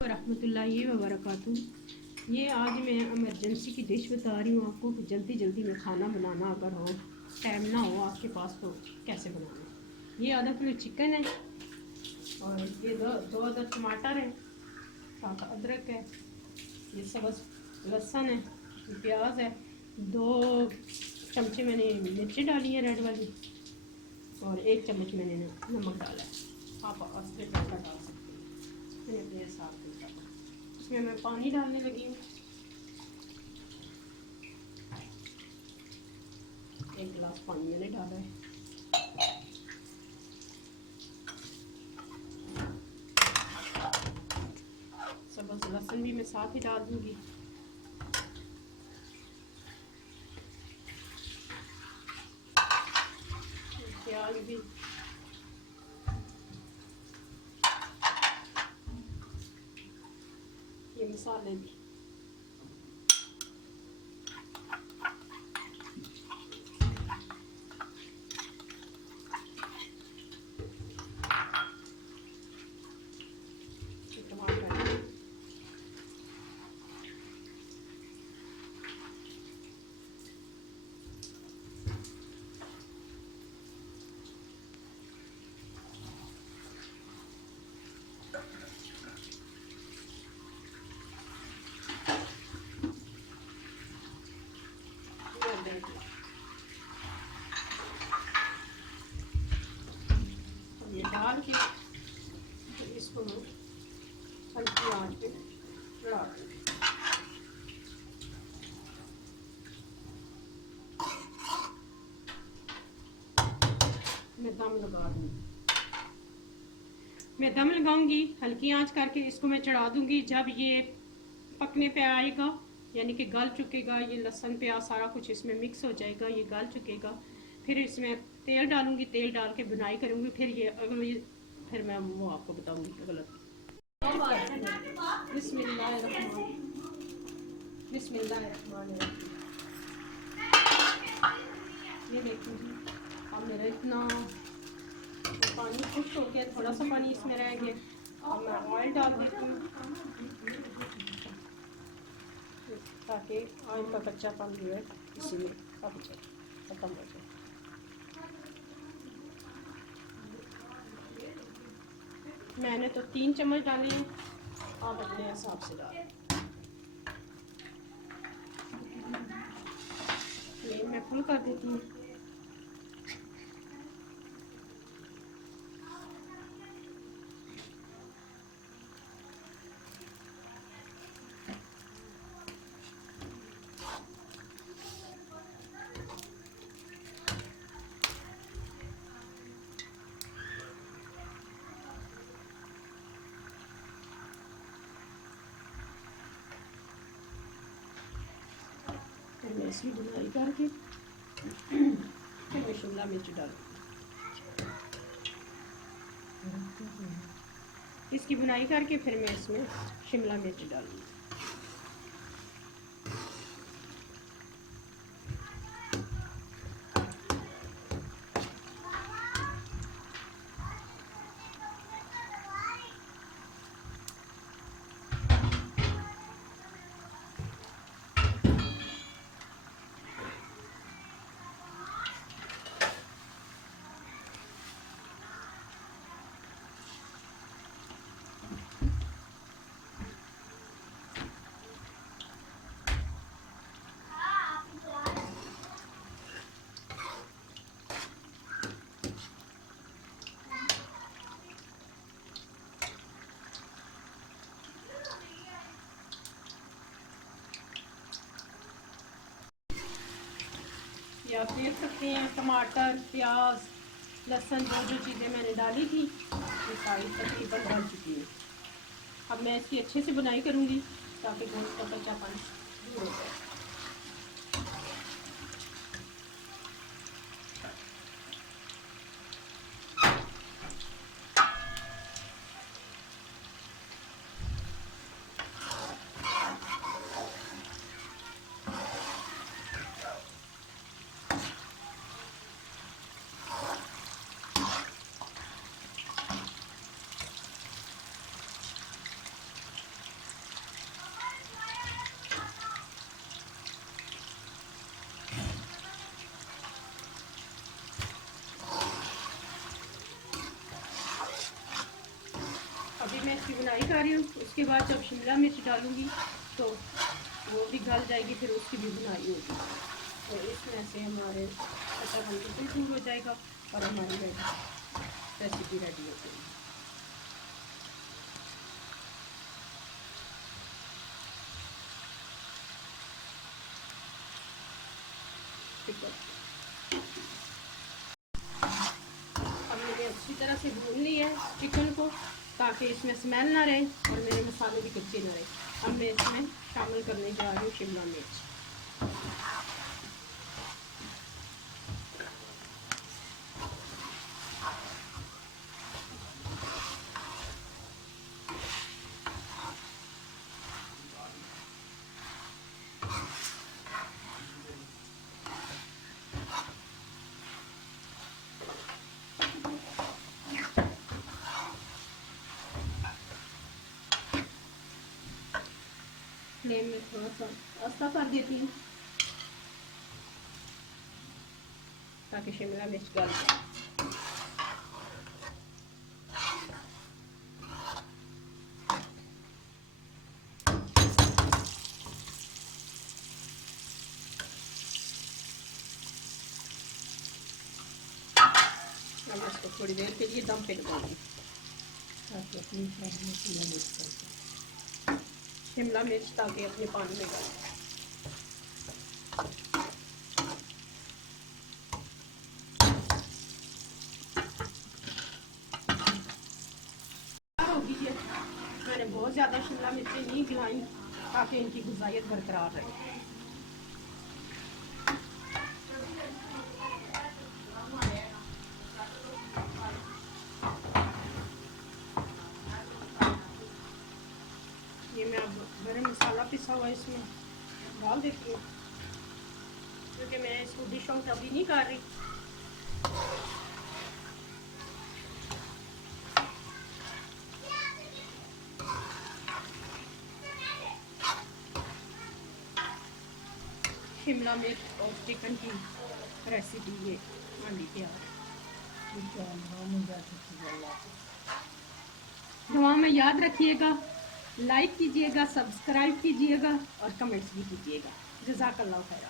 रहमतुल्लाहि व बरकातुहू। ये आज मैं इमरजेंसी की डिश बता रही हूँ आपको कि जल्दी जल्दी में खाना बनाना अगर हो, टाइम ना हो आपके पास तो कैसे बनाना है। ये आधा किलो चिकन है और ये दो अदर टमाटर है, साथ अदरक है, ये सब्ज़ लहसुन है, ये प्याज है, 2 चमचे मैंने मिर्ची डाली है रेड वाली और 1 चम्मच मैंने नमक डाला है। आप अस्ते डाल सकते हैं मैंने अपने हिसाब से। इसमें मैं पानी डालने लगी हूँ, 1 गिलास पानी मैंने डाला है। सब्ज़ लहसुन भी मैं साथ ही डाल दूँगी। प्याज भी, ये मसाले भी। टमाटर, ये डाल के तो इसको हल्की आंच पे चढ़ा दूँगी। मैं दम लगा दूँगी, मैं दम लगाऊंगी हल्की आंच करके। इसको मैं चढ़ा दूँगी। जब ये पकने पे आएगा यानी कि गल चुकेगा, ये लहसुन प्याज सारा कुछ इसमें मिक्स हो जाएगा, ये गल चुकेगा, फिर इसमें तेल डालूंगी, तेल डाल के बुनाई करूँगी। फिर ये अगली, फिर मैं वो आपको बताऊँगी गलत। बिस्मिल्लाहिर्रहमानिर्रहीम। ये देखिए जी, अब मेरा इतना पानी खुश्क हो गया, थोड़ा सा पानी इसमें रह गया। अब मैं ऑयल डाल देती हूँ ताकि ऑयल का कच्चापन जो है इसी में पक जाए, खत्म हो जाए। मैंने तो 3 चम्मच डाले हैं, आप अपने हिसाब से डालें। ये मैं फुल कर देती हूँ। फिर मैं इसकी बुनाई करके फिर मैं शिमला मिर्च डालूँगी। इसकी बुनाई करके फिर मैं इसमें शिमला मिर्च डालूँगी। ये आप देख सकते हैं, टमाटर, प्याज, लहसुन, जो चीज़ें मैंने डाली थी ये सारी तकरीबन डाल चुकी है। अब मैं इसकी अच्छे से बुनाई करूँगी ताकि गोश्त का कच्चापन दूर हो जाए। अभी मैं इसकी बुनाई कर रही हूँ। उसके बाद जब शिमला मिर्च डालूँगी तो वो भी गल जाएगी, फिर उसकी भी बुनाई होगी। तो इसमें से हमारे खट्टा पन बिल्कुल दूर हो जाएगा और हमारी रेसिपी रेडी हो जाएगी। हमने अच्छी तरह से भून लिया है चिकन को, ताकि इसमें स्मेल ना रहे और मेरे मसाले भी कच्चे ना रहे। अब मैं इसमें शामिल करने जा रही हूँ शिमला मिर्च। फ्लेम में थोड़ा सा आस्ता कर देती हूँ ताकि शिमला मिर्च गल जाए। मैं इसको थोड़ी देर के लिए दम पे लगाऊंगी ताकि अपनी शिमला मिर्च ताकि अपने पानी में गले। होगी ये, मैंने बहुत ज़्यादा शिमला मिर्चें नहीं गिलाई ताकि इनकी गुजारियत बरकरार रहे। ये मैं अब गरम मसाला पिसा हुआ इसमें डाल देती हूँ, क्योंकि मैं इसको डिश आउट अभी नहीं कर रही। शिमला मिर्च और चिकन की रेसिपी ये मंडी तैयार। दुआ में याद रखिएगा, लाइक कीजिएगा, सब्सक्राइब कीजिएगा और कमेंट्स भी कीजिएगा। जज़ाकल्लाह खैर।